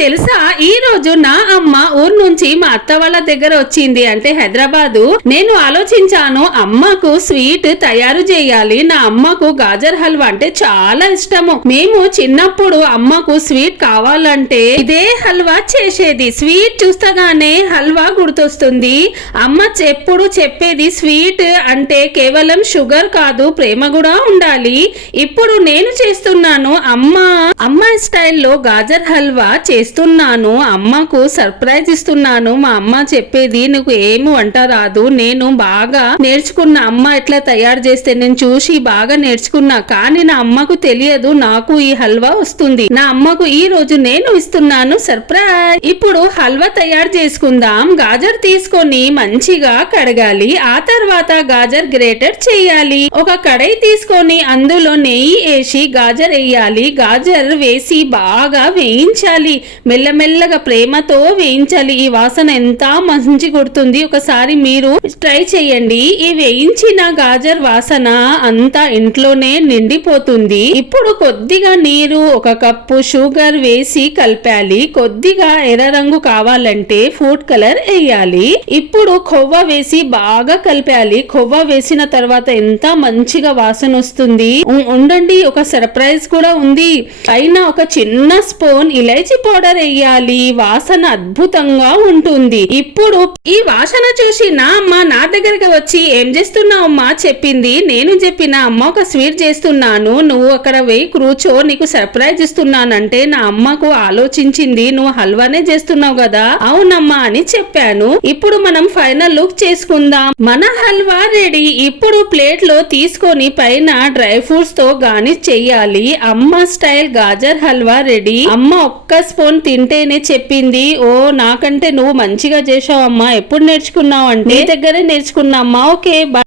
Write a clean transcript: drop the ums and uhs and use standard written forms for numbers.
తెలుసా, ఈ రోజు నా అమ్మ ఊరు నుంచి మా అత్త వాళ్ళ దగ్గర వచ్చింది, అంటే హైదరాబాదు. నేను ఆలోచించాను, అమ్మకు స్వీట్ తయారు చేయాలి. నా అమ్మకు గాజర్ హల్వా అంటే చాలా ఇష్టము. మేము చిన్నప్పుడు అమ్మకు స్వీట్ కావాలంటే ఇదే హల్వా చేసేది. స్వీట్ చూస్తగానే హల్వా గుర్తొస్తుంది. అమ్మ ఎప్పుడు చెప్పేది స్వీట్ అంటే కేవలం షుగర్ కాదు, ప్రేమ కూడా ఉండాలి. ఇప్పుడు నేను చేస్తున్నాను అమ్మ స్టైల్లో గాజర్ హల్వా చేస్తున్నాను. అమ్మకు సర్ప్రైజ్ ఇస్తున్నాను. మా అమ్మ చెప్పేది నీకు ఏమి వంట రాదు, నేను బాగా నేర్చుకున్నా. అమ్మ ఎట్లా తయారు చేస్తే నేను చూసి బాగా నేర్చుకున్నా. కానీ నా అమ్మకు తెలియదు నాకు ఈ హల్వా వస్తుంది. నా అమ్మకు ఈ రోజు నేను ఇస్తున్నాను సర్ప్రైజ్. ఇప్పుడు హల్వా తయారు చేసుకుందాం. గాజర్ తీసుకొని మంచిగా కడగాలి. ఆ తర్వాత గాజర్ గ్రేటర్ చేయాలి. ఒక కడాయి తీసుకొని అందులో నెయ్యి వేసి గాజర్ వేయాలి. గాజర్ వేసి బాగా వేయించాలి. మెల్లమెల్లగా ప్రేమతో వేయించాలి. ఈ వాసన ఎంత మంచి గుర్తుంది. ఒకసారి మీరు ట్రై చేయండి. ఈ వేయించిన గాజర్ వాసన అంతా ఇంట్లోనే నిండిపోతుంది. ఇప్పుడు కొద్దిగా నీరు, ఒక కప్పు షుగర్ వేసి కలపాలి. కొద్దిగా ఎర్ర రంగు కావాలంటే ఫుడ్ కలర్ వేయాలి. ఇప్పుడు కొవ్వ వేసి బాగా కలపాలి. కొవ్వ వేసిన తర్వాత ఎంత మంచిగా వాసన వస్తుంది. ఉండండి, ఒక సర్ప్రైజ్ కూడా ఉంది. పైన ఒక చిన్న స్పూన్ ఇలైచి పౌడర్ వేయాలి. వాసన అద్భుతంగా ఉంటుంది. ఇప్పుడు ఈ వాసన చూసి నా అమ్మ నా దగ్గరకు వచ్చి ఏం చేస్తున్నావు అమ్మా చెప్పింది. నేను చెప్పిన అమ్మ ఒక స్వీట్ చేస్తున్నాను, నువ్వు అక్కడ వేయి కూర్చో, నీకు సర్ప్రైజ్ ఇస్తున్నానంటే నా అమ్మకు ఆలోచించింది, నువ్వు హల్వానే చేస్తున్నావు కదా. అవునమ్మా అని చెప్పాను. ఇప్పుడు మనం ఫైనల్ లుక్ చేసుకుందాం. మన హల్వా రెడీ. ఇప్పుడు ప్లేట్ లో తీసుకొని పైన డ్రై ఫ్రూట్స్ తో గార్నిష్ చెయ్యాలి. అమ్మ స్టైల్ గాజర్ హల్వా రెడీ. అమ్మ ఒక్క స్పూన్ తింటేనే చెప్పింది, ఓ నాకంటే నువ్వు మంచిగా చేసావు అమ్మా, ఎప్పుడు నేర్చుకున్నావు అంటే నీ దగ్గరే నేర్చుకున్నా అమ్మా. ఓకే.